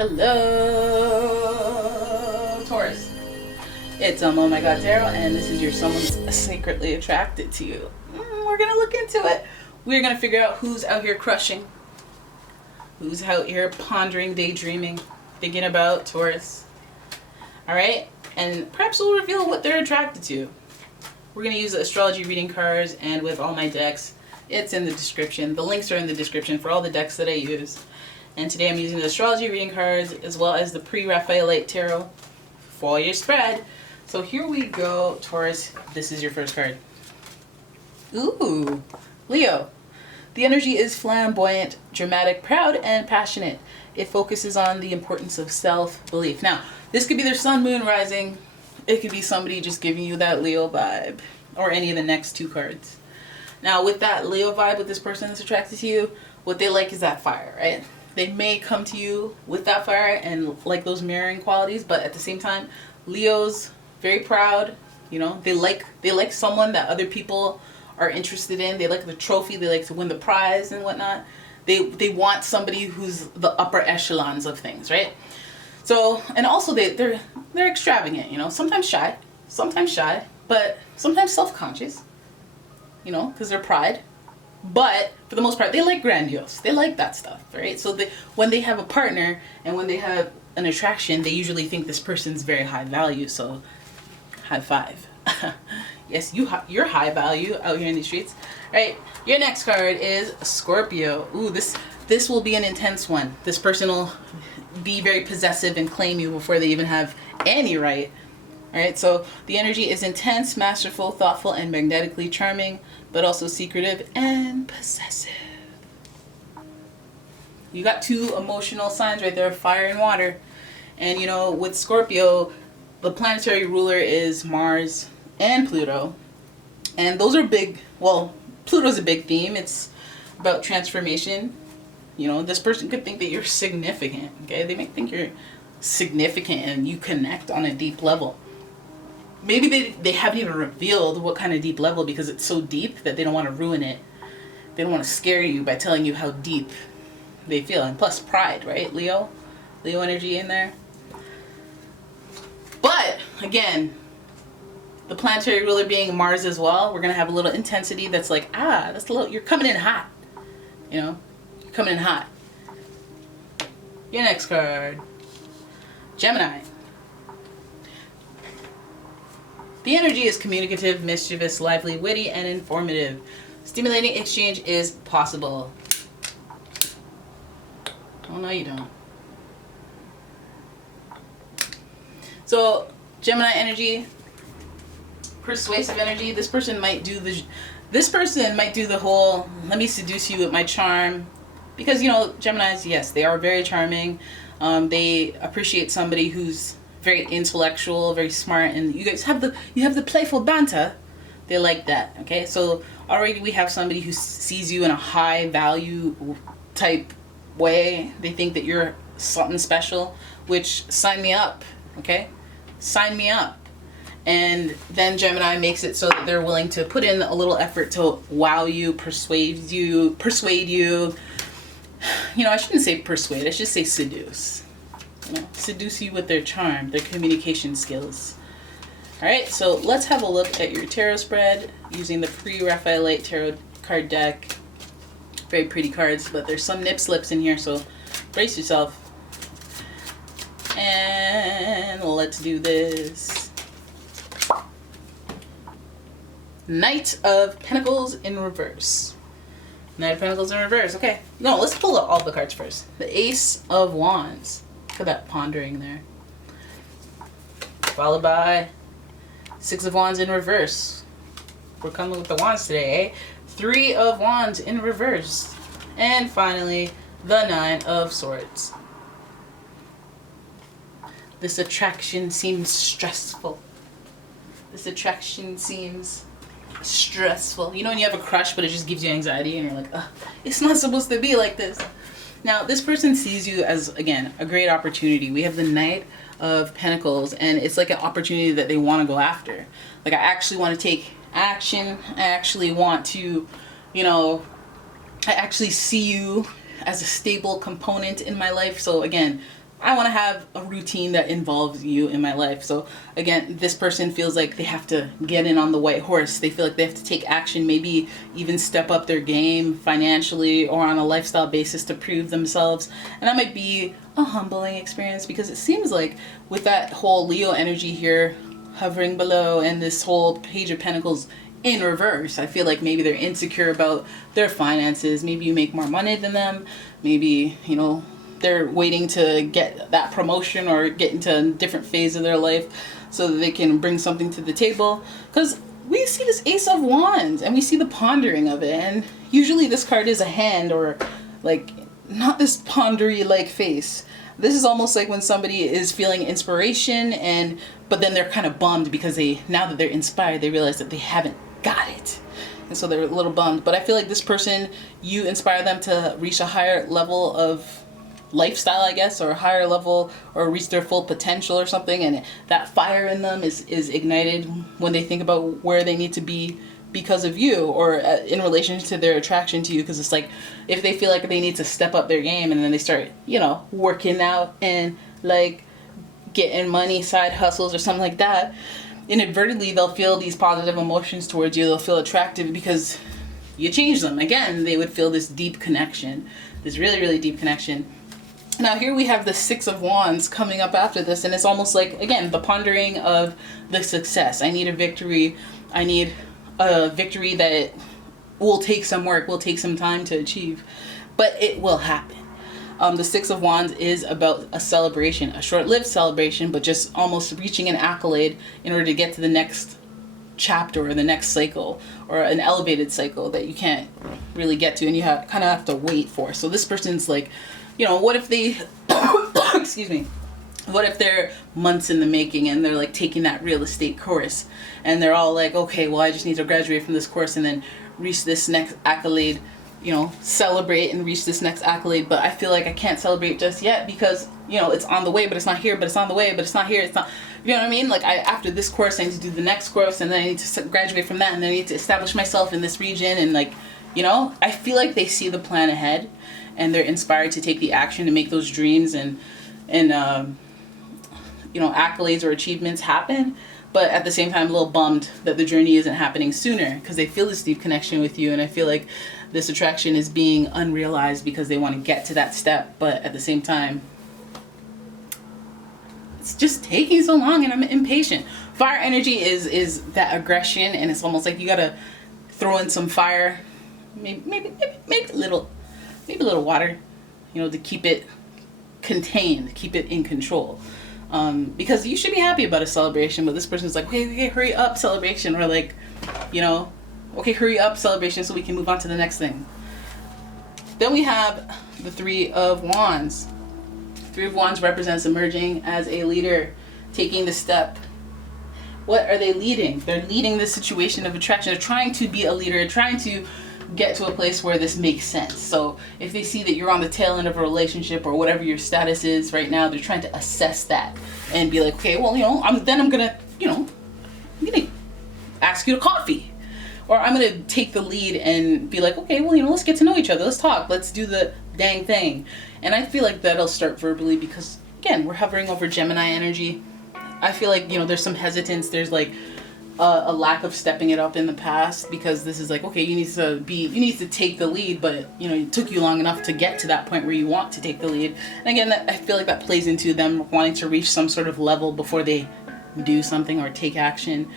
Hello, Taurus. It's umomgtarot, and this is your someone's secretly attracted to you. We're gonna look into it. We're gonna figure out who's out here crushing, who's out here pondering, daydreaming, thinking about Taurus. All right, and perhaps we'll reveal what they're attracted to. We're gonna use the astrology reading cards, and with all my decks, it's in the description. The links are in the description for all the decks that I use. And today I'm using the astrology reading cards as well as the pre-Raphaelite tarot for your spread. So here we go, Taurus. This is your first card. Ooh, Leo. The energy is flamboyant, dramatic, proud, and passionate. It focuses on the importance of self-belief. Now, this could be their sun, moon, rising. It could be somebody just giving you that Leo vibe, or any of the next two cards. Now, with that Leo vibe, with this person that's attracted to you, what they like is that fire, right? They may come to you with that fire and like those mirroring qualities, but at the same time, Leo's very proud. You know, they like someone that other people are interested in. They like the trophy. They like to win the prize and whatnot. They want somebody who's the upper echelons of things, right? So, and also they're extravagant. You know, sometimes shy, but sometimes self-conscious. You know, because they're pride. But for the most part, they like grandiose. They like that stuff, right? So when they have a partner and when they have an attraction, they usually think this person's very high value. So high five. Yes, you're high value out here in the streets, right? Your next card is Scorpio. Ooh, this will be an intense one. This person will be very possessive and claim you before they even have any right. All right, so the energy is intense, masterful, thoughtful, and magnetically charming, but also secretive and possessive. You got two emotional signs right there, fire and water. And you know, with Scorpio, the planetary ruler is Mars and Pluto. And those are big, well, Pluto's a big theme. It's about transformation. You know, this person could think that you're significant, okay? They may think you're significant and you connect on a deep level. Maybe they haven't even revealed what kind of deep level because it's so deep that they don't want to ruin it. They don't want to scare you by telling you how deep they feel. And plus pride, right? Leo energy in there. But again, the planetary ruler being Mars as well, we're going to have a little intensity that's like, that's a little, you're coming in hot. You know, you're coming in hot. Your next card, Gemini. The energy is communicative, mischievous, lively, witty, and informative. Stimulating exchange is possible. Oh, no, you don't. So, Gemini energy, persuasive energy. This person might do the whole, let me seduce you with my charm. Because, you know, Geminis, yes, they are very charming. They appreciate somebody who's very intellectual, very smart, and you guys have the playful banter. They like that. Okay, so already we have somebody who sees you in a high value type way. They think that you're something special, which sign me up. Okay, sign me up. And then Gemini makes it so that they're willing to put in a little effort to wow you, persuade you. You know, I shouldn't say persuade. I should say seduce. You know, seduce you with their charm, their communication skills. All right, so let's have a look at your tarot spread using the pre-Raphaelite tarot card deck. Very pretty cards, but there's some nip slips in here, so brace yourself. And let's do this. Knight of Pentacles in reverse. Knight of Pentacles in reverse. Okay, no, let's pull out all the cards first. The Ace of Wands. Look at that pondering there. Followed by Six of Wands in reverse. We're coming with the wands today, eh? Three of Wands in reverse. And finally, the Nine of Swords. This attraction seems stressful. This attraction seems stressful. You know when you have a crush but it just gives you anxiety and you're like, it's not supposed to be like this. Now, this person sees you as, again, a great opportunity. We have the Knight of Pentacles, and it's like an opportunity that they want to go after. Like, I actually want to take action. I actually want to, you know, I actually see you as a stable component in my life. So again, I want to have a routine that involves you in my life. So again, this person feels like they have to get in on the white horse. They feel like they have to take action, maybe even step up their game financially or on a lifestyle basis to prove themselves. And that might be a humbling experience, because it seems like with that whole Leo energy here hovering below and this whole Page of Pentacles in reverse, I feel like maybe they're insecure about their finances. Maybe you make more money than them. Maybe, you know, they're waiting to get that promotion or get into a different phase of their life so that they can bring something to the table. Because we see this Ace of Wands and we see the pondering of it. And usually this card is a hand, or like not this pondery like face. This is almost like when somebody is feeling inspiration, but then they're kind of bummed because now that they're inspired, they realize that they haven't got it. And so they're a little bummed. But I feel like this person, you inspire them to reach a higher level of lifestyle, I guess, or a higher level, or reach their full potential or something, and that fire in them is ignited when they think about where they need to be because of you, or in relation to their attraction to you. Because it's like, if they feel like they need to step up their game and then they start, you know, working out and like getting money, side hustles or something like that, inadvertently they'll feel these positive emotions towards you. They'll feel attractive because you change them. Again, they would feel this deep connection, this really, really deep connection. Now here we have the Six of Wands coming up after this, and it's almost like, again, the pondering of the success. I need a victory. I need a victory that will take some work, will take some time to achieve, but it will happen. The Six of Wands is about a celebration, a short-lived celebration, but just almost reaching an accolade in order to get to the next chapter or the next cycle, or an elevated cycle that you can't really get to and you kind of have to wait for. So this person's like, you know, what if they, excuse me, what if they're months in the making and they're like taking that real estate course and they're all like, okay, well, I just need to graduate from this course and then reach this next accolade, you know, celebrate and reach this next accolade. But I feel like I can't celebrate just yet because, you know, it's on the way, but it's not here, but it's on the way, but it's not here. It's not, you know what I mean? Like after this course, I need to do the next course, and then I need to graduate from that, and then I need to establish myself in this region. And like, you know, I feel like they see the plan ahead and they're inspired to take the action to make those dreams and you know, accolades or achievements happen. But at the same time, a little bummed that the journey isn't happening sooner, because they feel this deep connection with you. And I feel like this attraction is being unrealized because they want to get to that step. But at the same time, it's just taking so long and I'm impatient. Fire energy is that aggression, and it's almost like you got to throw in some fire, maybe a little water, you know, to keep it contained, keep it in control. Because you should be happy about a celebration, but this person's like, okay, hurry up, celebration, or like, you know, okay, hurry up, celebration, so we can move on to the next thing. Then we have the Three of Wands. Three of Wands represents emerging as a leader, taking the step. What are they leading? They're leading this situation of attraction. They're trying to be a leader, trying to get to a place where this makes sense. So if they see that you're on the tail end of a relationship or whatever your status is right now, they're trying to assess that and be like, okay, well, you know, I'm gonna ask you to coffee, or I'm gonna take the lead and be like, okay, well, you know, let's get to know each other, let's talk, let's do the dang thing. And I feel like that'll start verbally, because again, we're hovering over Gemini energy. I feel like, you know, there's some hesitance, there's like a lack of stepping it up in the past, because this is like, okay, you need to take the lead, but you know, it took you long enough to get to that point where you want to take the lead. And again, I feel like that plays into them wanting to reach some sort of level before they do something or take action.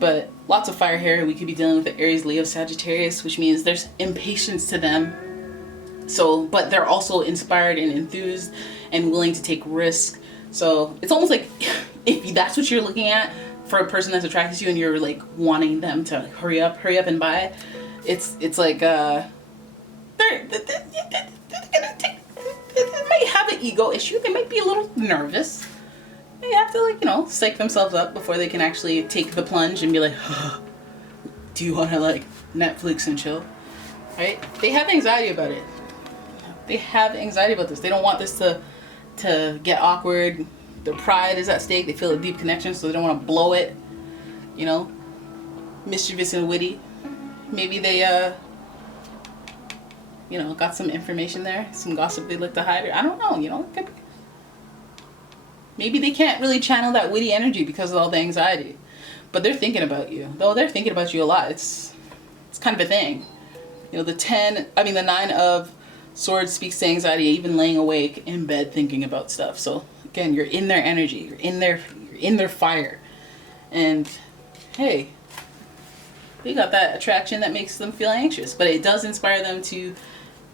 But lots of fire here. We could be dealing with the Aries, Leo, Sagittarius, which means there's impatience to them. So, but they're also inspired and enthused and willing to take risk. So it's almost like, if that's what you're looking at for a person that's attracted to you and you're like wanting them to hurry up and buy, it's like they're gonna take, they might have an ego issue, they might be a little nervous, they have to, like, you know, psych themselves up before they can actually take the plunge and be like, do you want to like Netflix and chill, right? They have anxiety about it. They have anxiety about this. They don't want this to get awkward. Their pride is at stake. They feel a deep connection, so they don't want to blow it. You know, mischievous and witty. Maybe they, you know, got some information there, some gossip they'd like to hide. I don't know. You know, Maybe they can't really channel that witty energy because of all the anxiety. But they're thinking about you. Though they're thinking about you a lot. It's kind of a thing. You know, the 9 of Swords speaks to anxiety, even laying awake in bed thinking about stuff. So again, you're in their energy. You're in their fire. And hey, they got that attraction that makes them feel anxious. But it does inspire them to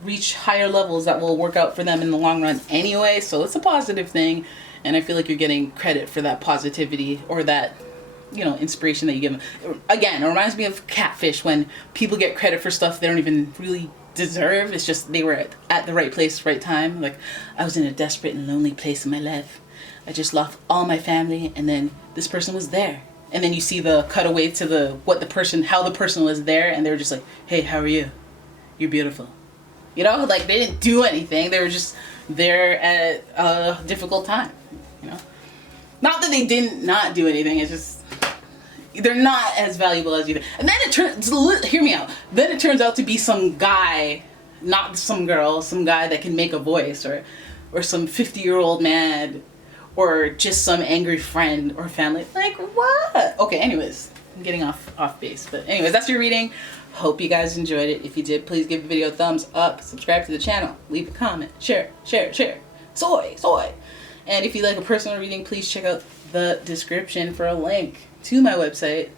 reach higher levels that will work out for them in the long run anyway. So it's a positive thing. And I feel like you're getting credit for that positivity or that, you know, inspiration that you give them. Again, it reminds me of Catfish, when people get credit for stuff they don't even really deserve. It's just they were at the right place, right time. Like, I was in a desperate and lonely place in my life. I just lost all my family, and then this person was there. And then you see the cutaway to how the person was there, and they were just like, hey, how are you? You're beautiful. You know, like, they didn't do anything. They were just there at a difficult time, you know? Not that they didn't not do anything, it's just they're not as valuable as you think. And then hear me out. Then it turns out to be some guy, not some girl, some guy that can make a voice, or some 50-year-old man, or just some angry friend or family. Like, what? Okay, anyways, I'm getting off base. But anyways, that's your reading. Hope you guys enjoyed it. If you did, please give the video a thumbs up, subscribe to the channel, leave a comment, share. Soy. And if you like a personal reading, please check out the description for a link to my website.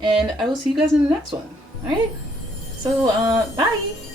And I will see you guys in the next one. Alright? So, bye!